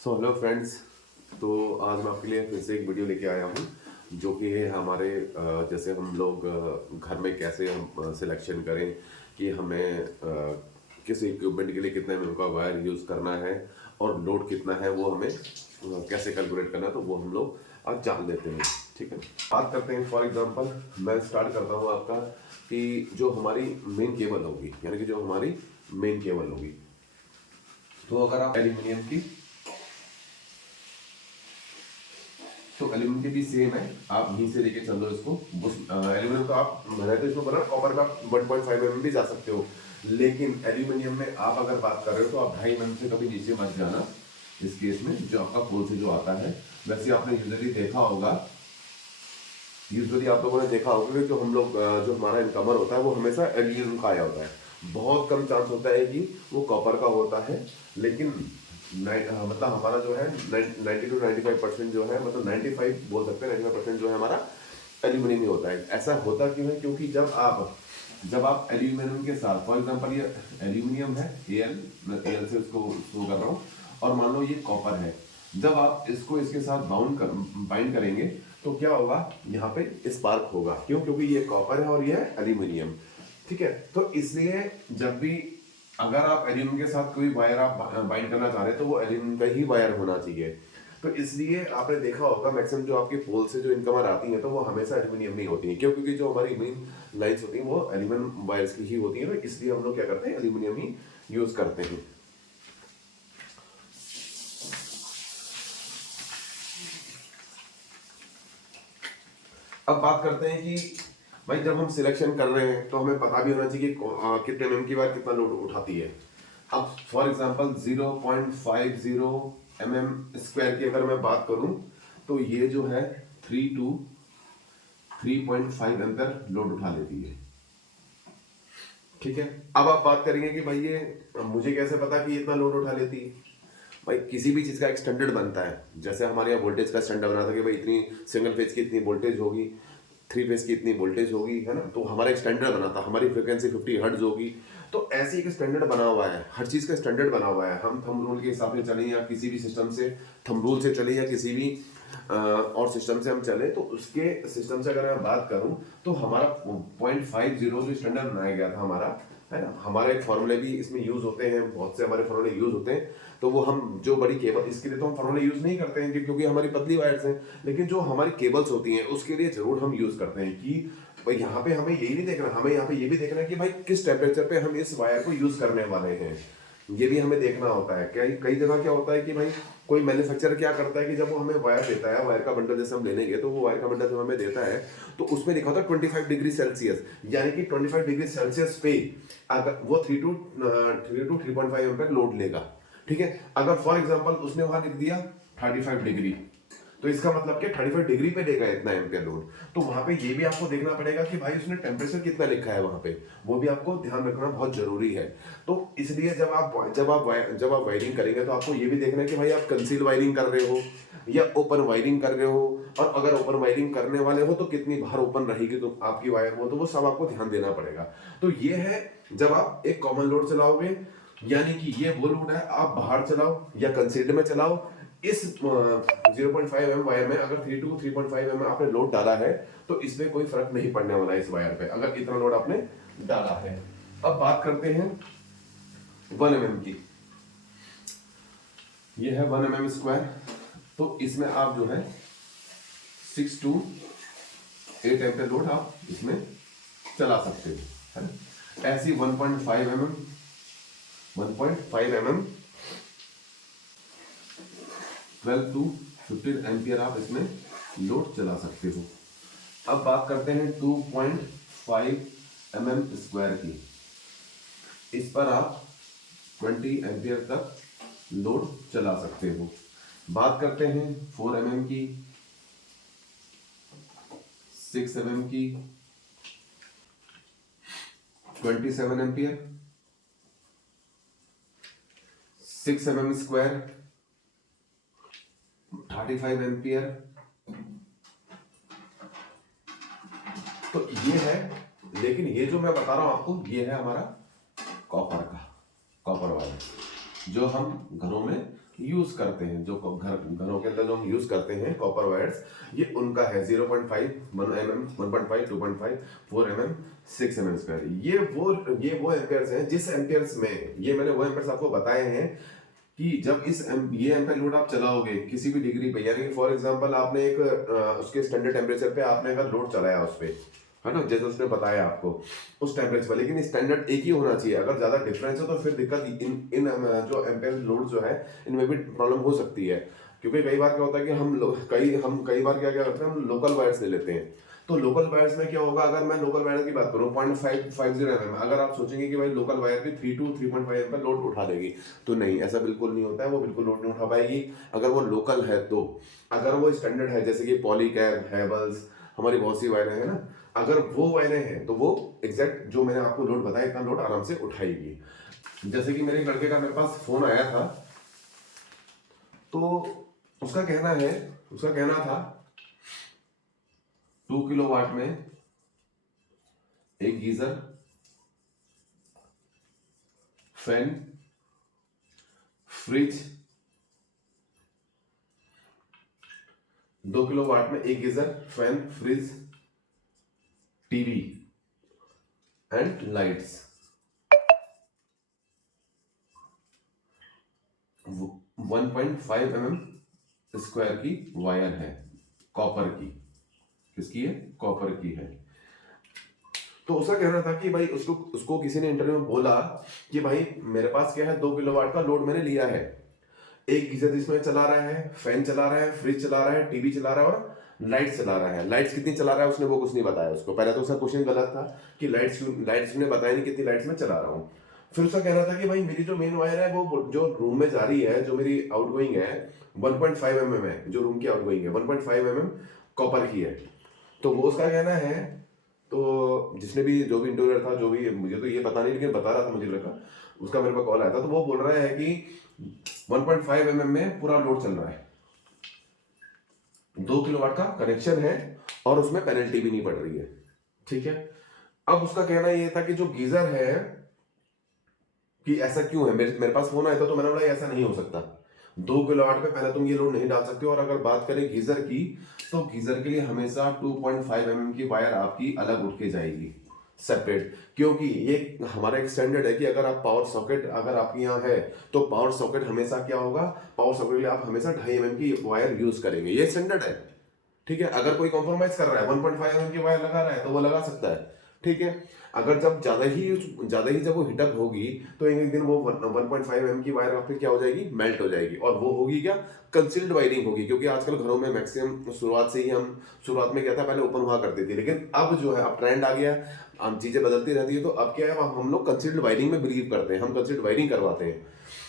Hello friends. तो आज मैं आपके लिए फिर से एक वीडियो लेके आया हूँ जो कि है हमारे जैसे हम लोग घर में कैसे हम सिलेक्शन करें कि हमें किस इक्विपमेंट के लिए कितना एमएम का वायर यूज़ करना है और लोड कितना है वो हमें कैसे कैलकुलेट करना है, तो वो हम लोग आज जान लेते हैं। ठीक है, बात करते हैं। फॉर एग्जांपल मैं स्टार्ट करता हूँ आपका कि जो हमारी मेन केबल होगी, यानी कि जो हमारी मेन केबल होगी, तो अगर आप एल्यूमिनियम की, तो एल्यूमिनियम की भी सेम है। आप यहीं से लेके चल लो इसको। एल्यूमिनियम तो आप मैंने तो इसमें बना, कॉपर का 1.5 mm भी जा सकते हो, लेकिन एल्यूमिनियम में आप अगर बात कर रहे हो तो आप 2.5 mm से कभी नीचे मत जाना इस केस में, जो आपका पोल से जो आता है। वैसे आपने यूजुअली आप लोगों ने देखा होगा कि जो हम लोग जो हमारा इनकमर होता है वो हमेशा एल्यूमिनियम का आया होता है। बहुत कम चांस होता है कि वो कॉपर का होता है, लेकिन मतलब हमारा जो है 90 to 95% जो है, मतलब 95 बोल सकते हैं, 95% जो है हमारा एल्यूमिनियम ही होता है। ऐसा होता क्यों है? क्योंकि जब आप एल्यूमिनियम के साथ, फॉर एग्जांपल ये एल्यूमिनियम है, एल से उसको शो कर रहा हूँ, और मान लो ये कॉपर है। जब आप इसको इसके साथ बाइंड करेंगे तो क्या होगा? यहाँ पे स्पार्क होगा। क्यों? क्योंकि ये कॉपर है और ये है एल्यूमिनियम। ठीक है, तो इसलिए जब भी अगर आप एल्यूमिनियम के साथ कोई वायर आप बाइंड करना चाह रहे हैं तो वो एल्यूमिनियम का ही वायर होना चाहिए। तो इसलिए आपने देखा होगा मैक्सिमम जो आपके पोल से जो इनकमर आती हैं तो वो हमेशा एल्यूमिनियम में ही होती हैं। क्यों? क्योंकि जो हमारी मेन लाइन्स होती हैं वो एल्यूमिनियम वायर्स की ही होती हैं, तो इसलिए हम लोग क्या करते हैं, एल्यूमिनियम ही यूज करते हैं। अब बात करते हैं कि भाई जब हम सिलेक्शन कर रहे हैं तो हमें पता भी होना चाहिए कि कितने एमएम की वायर कितना लोड उठाती है। अब फॉर एग्जांपल 0.50 एमएम स्क्वायर की अगर मैं बात करूं तो ये जो है 3 to 3.5 एम्पियर लोड उठा लेती है। ठीक है, अब आप बात करेंगे कि भाई ये मुझे कैसे पता कि इतना लोड उठा लेती है? भाई किसी भी चीज़ का एक स्टैंडर्ड बनता है। जैसे हमारे यहाँ वोल्टेज का स्टैंडर्ड बना था कि भाई इतनी सिंगल फेज की इतनी वोल्टेज होगी, 3 फेज की इतनी वोल्टेज होगी, है ना। तो हमारा एक स्टैंडर्ड बना था, हमारी फ्रिक्वेंसी 50 हर्ट्ज होगी। तो ऐसे एक स्टैंडर्ड बना हुआ है, हर चीज़ का स्टैंडर्ड बना हुआ है। हम थंब रूल के हिसाब से चलें या किसी भी सिस्टम से थंब रूल से चले या किसी भी और सिस्टम से हम चले, तो उसके सिस्टम से अगर मैं बात करूं तो हमारा 0.50 जो स्टैंडर्ड बनाया गया था हमारा, है ना। हमारे फॉर्मूले भी इसमें यूज होते हैं, बहुत से हमारे फॉर्मूले यूज होते हैं। तो वो हम जो बड़ी केबल, इसके लिए तो हम फॉर्मूले यूज नहीं करते हैं क्योंकि हमारी पतली वायर्स हैं, लेकिन जो हमारी केबल्स होती हैं उसके लिए जरूर हम यूज करते हैं कि भाई यहाँ पे हमें यही नहीं देखना, हमें यहाँ पे ये भी देखना है कि भाई किस टेम्परेचर पे हम इस वायर को यूज करने वाले हैं। ये भी हमें देखना होता है। कई कई जगह क्या होता है कि भाई कोई मैन्युफैक्चरर क्या करता है कि जब वो हमें वायर देता है, वायर का बंडल जैसे हम लेने गए तो वो वायर का बंडल जब हमें देता है तो उसमें लिखा होता है 25 डिग्री सेल्सियस, यानी कि 25 डिग्री सेल्सियस पे अगर वो 3 to 3.5 एम्पीयर लोड लेगा। ठीक है, अगर फॉर एग्जांपल उसने वहां लिख दिया 35 डिग्री, तो इसका मतलब क्या 35 डिग्री पे देगा इतना एम्पियर लोड। तो वहां पे ये भी आपको देखना पड़ेगा कि भाई उसने टेम्परेचर कितना लिखा है वहां पे, वो भी आपको ध्यान रखना बहुत जरूरी है। तो इसलिए जब आप वायरिंग करेंगे तो आपको ये भी देखना है कि भाई आप कंसील वायरिंग कर रहे हो या ओपन वायरिंग कर रहे हो, और अगर ओपन वायरिंग करने वाले हो तो कितनी बाहर ओपन रहेगी तो आपकी वायर वो, तो वो सब आपको ध्यान देना पड़ेगा। तो ये है जब आप एक कॉमन लोड चलाओगे, यानी कि ये वो लोड है, आप बाहर चलाओ या कंसील्ड में चलाओ, इस 0.5 mm वायर में अगर 3 to 3.5 mm आपने लोड डाला है तो इसमें कोई फर्क नहीं पड़ने वाला है इस वायर पे, अगर इतना लोड आपने डाला है। अब बात करते हैं 1 mm की। ये है 1 mm स्क्वायर, तो इसमें आप जो है 6 to 8 एम्पियर लोड आप इसमें चला सकते हो, है ना। ऐसी 1.5 mm 12 to 15 एम्पियर आप इसमें लोड चला सकते हो। अब बात करते हैं 2.5 mm स्क्वायर की। इस पर आप 20 एम्पियर तक लोड चला सकते हो। बात करते हैं 4 mm की, 6 mm की, 27 एम्पियर, 6 mm स्क्वायर 35 एम्पियर। तो ये है, लेकिन ये जो मैं बता रहा हूं आपको ये है हमारा कॉपर वायर, जो हम घरों में यूज करते हैं, जो घरों के अंदर जो हम यूज करते हैं कॉपर वायर्स, ये उनका है 0.5, 1 mm, 1.5, 2.5, 4 mm, 6 mm स्क्वायर। ये वो एम्पेयर्स हैं जिस एम्पेयर्स में, ये मैंने वो एम्पेयर्स आपको बताए हैं कि जब ये एम्पेयर लोड आप चलाओगे किसी भी डिग्री पे, यानी फॉर एग्जांपल आपने एक उसके स्टैंडर्ड टेम्परेचर पे आपने अगर लोड चलाया उस पे, है ना, जैसे उसने बताया आपको उस टेम्परेचर पर, लेकिन स्टैंडर्ड एक ही होना चाहिए। अगर ज्यादा डिफरेंस है तो फिर दिक्कत इन जो एम्पेयर लोड जो है इनमें भी प्रॉब्लम हो सकती है। क्योंकि कई बार क्या होता है कि हम कई बार क्या क्या करते हैं, हम लोकल वायर्स ले लेते हैं। तो लोकल वायर्स में क्या होगा, अगर मैं लोकल वायर की बात करूं 0.550 mm, अगर आप सोचेंगे कि भाई लोकल वायर भी 3 to 3.5 mm लोड उठा देगी, तो नहीं, ऐसा बिल्कुल नहीं होता है, वो बिल्कुल लोड नहीं उठा पाएगी अगर वो लोकल है तो। अगर वो स्टैंडर्ड है, जैसे कि पॉलीकैब, हैवेल्स, हमारी बहुत सी वायरें हैं ना, अगर वो वायरें हैं तो वो एग्जैक्ट जो मैंने आपको लोड बताया इतना लोड आराम से उठाएगी। जैसे कि मेरे लड़के का मेरे पास फोन आया था, तो उसका कहना था 2 किलोवाट में एक गीजर, फैन, फ्रिज, 2 किलोवाट में एक geyser, fan, fridge, TV and lights, 1.5 mm square की वायर है, कॉपर की। किसकी है? कॉपर की है। तो उसका कहना था कि भाई उसको किसी ने इंटरव्यू में बोला कि भाई मेरे पास क्या है, 2 किलोवाट का लोड मैंने लिया है, एक गीजर इसमें चला रहा है, फैन चला रहा है, फ्रिज चला रहा है, टीवी चला रहा है और लाइट्स चला रहा है। लाइट्स कितनी चला रहा है उसने वो कुछ नहीं बताया उसको। पहले तो उसका क्वेश्चन गलत था कि लाइट्स ने बताया नहीं कितनी लाइट्स में चला रहा हूँ। फिर उसका कहना था कि भाई मेरी जो मेन वायर है वो जो रूम में जा रही है, जो मेरी आउटगोइंग है 1.5 mm है, जो रूम की आउटगोइंग है 1.5 mm कॉपर की है। तो वो उसका कहना है, तो जिसने भी जो भी इंटरव्यूअर था, जो भी, मुझे तो ये पता नहीं लेकिन बता रहा था मुझे लगा, उसका मेरे पास कॉल आया था, तो वो बोल रहा है कि 1.5 mm में पूरा लोड चल रहा है, 2 किलोवाट का कनेक्शन है और उसमें पेनल्टी भी नहीं पड़ रही है। ठीक है। अब उसका कहना ये था कि जो गीजर है कि ऐसा क्यों है, मेरे पास फोन आया था तो मैंने बोला ऐसा नहीं हो सकता, 2 किलोवाट पे पहले तुम ये लोड नहीं डाल सकते। और अगर बात करें गीजर की, तो गीजर के लिए हमेशा 2.5 mm की वायर आपकी अलग उठ के जाएगी, सेपरेट। क्योंकि ये हमारा एक स्टैंडर्ड है कि अगर आप पावर सॉकेट अगर आपके यहाँ है तो पावर सॉकेट हमेशा क्या होगा, पावर सॉकेट के लिए आप हमेशा 2.5 mm की वायर यूज करेंगे, ये स्टैंडर्ड है। ठीक है। अगर कोई कॉम्प्रोमाइज कर रहा है 1.5 mm की वायर लगा रहा है तो वो लगा सकता है। ठीक है। अगर जब ज्यादा ही जब वो हीटअप होगी तो एक दिन वो 1.5 mm की वायर आपकी क्या हो जाएगी, मेल्ट हो जाएगी। और वो होगी क्या, कंसील्ड वायरिंग होगी। क्योंकि आजकल घरों में मैक्सिमम शुरुआत में क्या था, पहले ओपन हुआ करती थी, लेकिन अब जो है अब ट्रेंड आ गया, अब चीजें बदलती रहती है, तो अब क्या है, हम लोग कंसील्ड वायरिंग में बिलीव करते हैं, हम कंसील्ड वायरिंग करवाते हैं।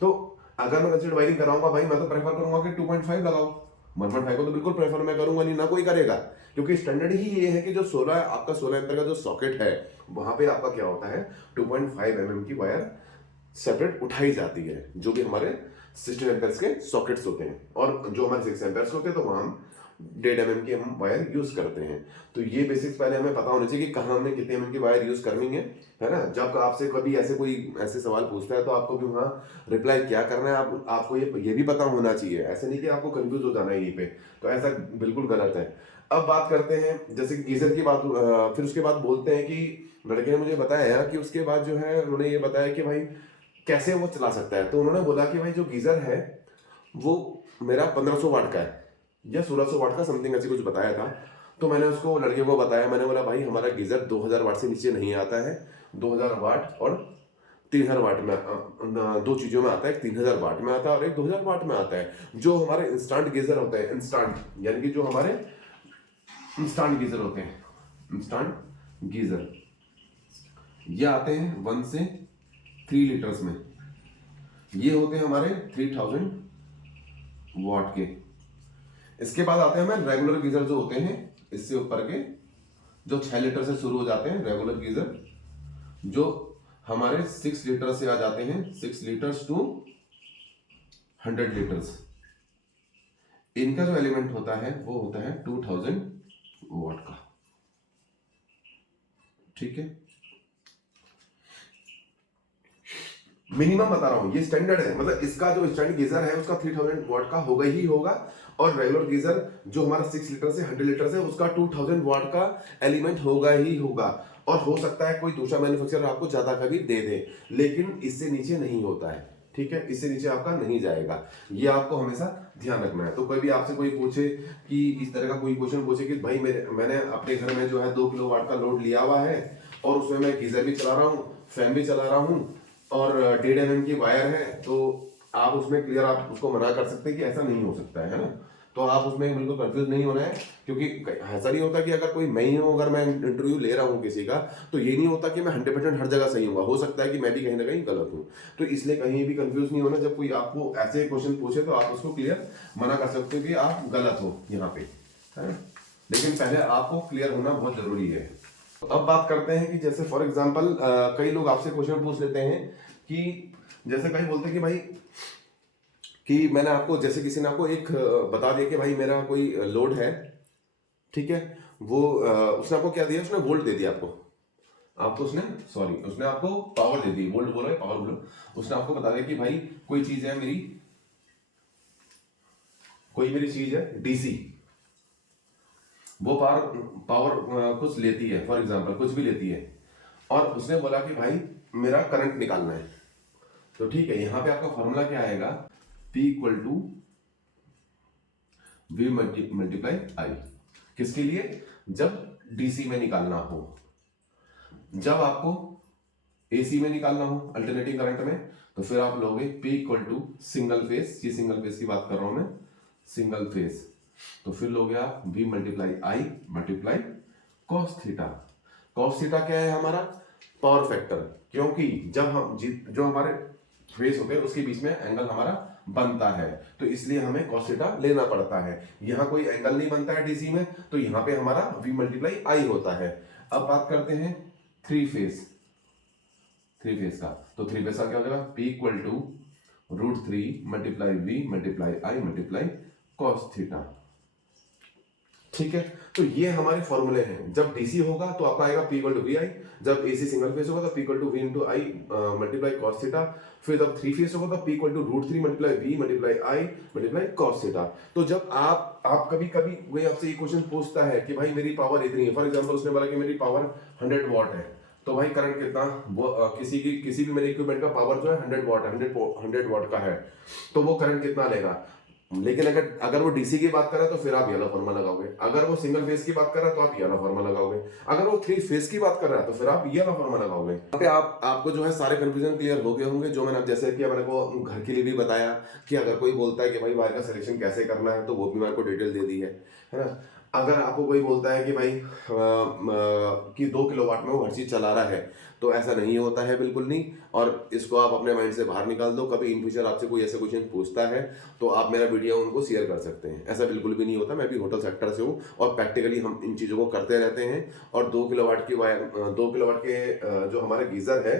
तो अगर मैं कंसील्ड वायरिंग कराऊंगा भाई, मैं तो प्रेफर करूंगा कि 2.5 लगाओ। 1.5 को तो बिल्कुल प्रेफर मैं करूंगा नहीं, ना कोई करेगा। क्योंकि स्टैंडर्ड ही ये है कि जो 16 एम्पीयर का जो सॉकेट है, वहां पे आपका क्या होता है, 2.5 mm की वायर सेपरेट उठाई जाती है, जो कि हमारे 16 एम्पीयर के सॉकेट्स होते हैं। और जो हमारे 6 एम्पीयर होते हैं तो वहां हम 1.5 mm की हम वायर यूज करते हैं। तो ये बेसिक्स पहले हमें पता होना चाहिए कि कहाँ हमने कितने mm की वायर यूज करनी है ना। जब आपसे कभी ऐसे सवाल पूछता है तो आपको भी वहाँ रिप्लाई क्या करना है, आपको ये भी पता होना चाहिए। ऐसे नहीं कि आपको कंफ्यूज हो जाना है यहीं पे, तो ऐसा बिल्कुल गलत है। अब बात करते हैं जैसे कि गीजर की बात, फिर उसके बाद बोलते हैं कि लड़के ने मुझे बताया कि उसके बाद जो है उन्होंने ये बताया कि भाई कैसे वो चला सकता है। तो उन्होंने बोला कि भाई जो गीजर है वो मेरा 1500 वाट का है या 1600 वाट का, समथिंग ऐसे कुछ बताया था। तो मैंने उसको लड़के को बताया, मैंने बोला भाई हमारा गीजर 2000 वाट से नीचे नहीं आता है, 2000 वाट और 3000 वाट में दो चीजों में आता है। एक 3000 वाट में आता है और एक 2000 वाट में आता है। जो हमारे इंस्टेंट गीजर होते हैं, इंस्टेंट यानी कि जो हमारे इंस्टेंट गीजर होते हैं, इंस्टेंट गीजर ये आते हैं 1 से 3 लीटर्स में। ये होते हैं हमारे 3000 वाट के। इसके बाद आते हैं हमें रेगुलर गीजर जो होते हैं इससे ऊपर के, जो 6 लीटर से शुरू हो जाते हैं रेगुलर गीजर, जो हमारे 6 लीटर से आ जाते हैं, 6 लीटर्स टू 100 लीटर्स। इनका जो एलिमेंट होता है वो होता है 2000 वाट का। ठीक है। मिनिमम बता रहा हूँ, ये स्टैंडर्ड है, मतलब इसका जो स्टैंडर्ड गीजर है उसका 3000 वाट का होगा ही होगा, और रेगुलर गीजर जो हमारा 6 लीटर से 100 लीटर से उसका 2000 वाट का एलिमेंट होगा ही होगा। और हो सकता है कोई दूसरा मैन्युफैक्चरर आपको ज्यादा का भी दे दे, लेकिन इससे नीचे नहीं होता है, ठीक है, इससे नीचे आपका नहीं जाएगा, ये आपको हमेशा ध्यान रखना है। तो कोई भी आपसे कोई पूछे कि इस तरह का कोई क्वेश्चन पूछे कि भाई मैंने अपने घर में जो है 2 किलो वाट का लोड लिया हुआ है और उसमें मैं गीजर भी चला रहा हूँ, फैन भी चला रहा हूँ और 1.5 mm की वायर है, तो आप उसमें क्लियर आप उसको मना कर सकते हैं कि ऐसा नहीं हो सकता है ना। तो आप उसमें बिल्कुल कंफ्यूज नहीं होना है, क्योंकि ऐसा नहीं होता कि अगर कोई मैं ही हूँ, अगर मैं इंटरव्यू ले रहा हूँ किसी का, तो ये नहीं होता कि मैं 100% हर जगह सही हूँ, हो सकता है कि मैं भी कहीं ना कहीं गलत हूँ। तो इसलिए कहीं भी कंफ्यूज नहीं होना, जब कोई आपको ऐसे क्वेश्चन पूछे तो आप उसको क्लियर मना कर सकते हो कि आप गलत हो यहाँ पे, है ना। लेकिन पहले आपको क्लियर होना बहुत जरूरी है। तो अब बात करते हैं कि जैसे फॉर एग्जाम्पल कई लोग आपसे क्वेश्चन पूछ लेते हैं कि जैसे कई बोलते हैं कि भाई कि मैंने आपको, जैसे किसी ने आपको एक बता दिया कि भाई मेरा कोई लोड है, ठीक है, वो उसने आपको क्या दिया, उसने वोल्ट दे दिया आपको उसने आपको पावर दे दी, वोल्ट बोलो या पावर बोलो, उसने आपको बता दिया कि भाई कोई चीज है मेरी चीज है डीसी, वो पावर कुछ लेती है, फॉर एग्जांपल कुछ भी लेती है, और उसने बोला कि भाई मेरा करंट निकालना है। तो ठीक है, यहां पे आपका फॉर्मूला क्या आएगा, P equal to V multiply I. किसके लिए, जब डीसी में निकालना हो। जब आपको एसी में निकालना हो अल्टरनेटिंग करंट में, तो फिर आप लोगे P equal to single phase, ये सिंगल फेज की बात कर रहा हूं मैं, सिंगल फेज, तो फिर लोगे आप V multiply I multiply cos theta. Cos theta क्या है, हमारा पावर फैक्टर, क्योंकि जब हम जो हमारे फेज होते हैं उसके बीच में एंगल हमारा बनता है, तो इसलिए हमें कॉस थीटा लेना पड़ता है। यहाँ कोई एंगल नहीं बनता है डीसी में, तो यहाँ पे हमारा V मल्टीप्लाई आई होता है। अब बात करते हैं थ्री फेज का, तो थ्री फेज का क्या हो जाएगा, P equal to √3 multiply V multiply I multiply cos theta. ठीक है, तो ये हमारे फॉर्मूले हैं। जब डीसी होगा तो आपका आएगा P equal to V I, जब एसी सिंगल फेज होगा तो P equal to V into I multiply cos theta, फिर जब थ्री फेज होगा तो P equal to √3 multiply V multiply I multiply cos theta. तो जब आप कभी कोई आपसे ये क्वेश्चन पूछता है कि भाई मेरी पावर इतनी है, फॉर एग्जांपल उसने बोला कि मेरी पावर 100 वॉट है, तो भाई करंट कितना, वो किसी भी मेरे इक्विपमेंट का पावर जो है 100 वॉट है, 100 वॉट का है, तो वो करंट कितना लेगा। लेकिन अगर वो डीसी की बात कर रहा है तो फिर आप ये वाला फॉर्मूला लगाओगे, अगर वो सिंगल फेज की बात कर रहा है तो आप ये वाला फॉर्मूला लगाओगे, अगर वो थ्री फेज की बात कर रहा है तो फिर आप ये वाला फॉर्मूला लगाओगे। यहाँ पे आपको जो है सारे कंफ्यूजन क्लियर हो गए होंगे, जो मैंने जैसे कि मैंने को घर के लिए भी बताया कि अगर कोई बोलता है कि भाई वायर का सिलेक्शन कैसे करना है, तो वो भी मैंने को डिटेल दे दी है ना। अगर आपको कोई बोलता है कि भाई कि 2 किलोवाट में वो हर चीज चला रहा है, तो ऐसा नहीं होता है, बिल्कुल नहीं। और इसको आप अपने माइंड से बाहर निकाल दो। कभी इन फ्यूचर आपसे कोई ऐसा क्वेश्चन पूछता है तो आप मेरा वीडियो उनको शेयर कर सकते हैं, ऐसा बिल्कुल भी नहीं होता। मैं भी होटल सेक्टर से हूँ और प्रैक्टिकली हम इन चीज़ों को करते रहते हैं। और 2 किलोवाट की वायर 2 किलोवाट के जो हमारे गीजर है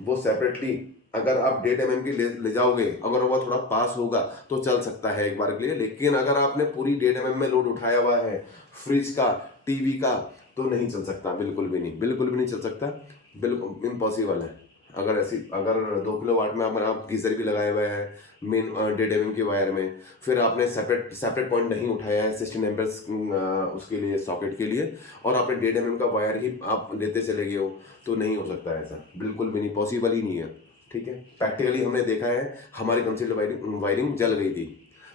वो सेपरेटली अगर आप 1.5 mm की ले जाओगे, अगर वो थोड़ा पास होगा तो चल सकता है एक बार के लिए। लेकिन अगर आपने पूरी 1.5 mm में लोड उठाया हुआ है फ्रिज का, टीवी का, तो नहीं चल सकता, बिल्कुल भी नहीं चल सकता, बिल्कुल इम्पॉसिबल है। अगर 2 किलोवाट में आप गीजर भी लगाए हुए हैं मेन 1.5 mm की वायर में, फिर आपने सेपरेट पॉइंट नहीं उठाया है 16 एम्पेयर्स उसके लिए, सॉकेट के लिए, और आपने 1.5 mm का वायर ही आप लेते चले गए हो, तो नहीं हो सकता है ऐसा, बिल्कुल भी नहीं, पॉसिबल ही नहीं है। ठीक है, प्रैक्टिकली हमने देखा है, हमारी कंसील्ड वायरिंग जल गई थी,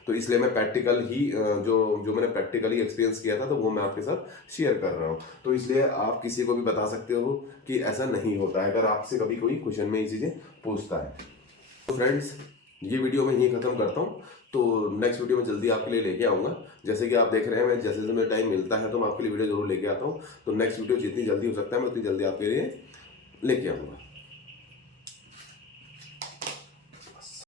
तो इसलिए मैं प्रैक्टिकल ही जो मैंने प्रैक्टिकली एक्सपीरियंस किया था तो वो मैं आपके साथ शेयर कर रहा हूँ। तो इसलिए आप किसी को भी बता सकते हो कि ऐसा नहीं होता है, अगर आपसे कभी कोई क्वेश्चन में ये चीज़ें पूछता है। तो फ्रेंड्स, ये वीडियो मैं यहीं ख़त्म करता हूँ, तो नेक्स्ट वीडियो में जल्दी आपके लिए लेके आऊँगा। जैसे कि आप देख रहे हैं, मैं जैसे मुझे टाइम मिलता है तो मैं आपके लिए वीडियो जरूर लेके आता हूँ। तो नेक्स्ट वीडियो जितनी जल्दी हो सकता है मैं उतनी जल्दी आपके लिए लेके आऊँगा।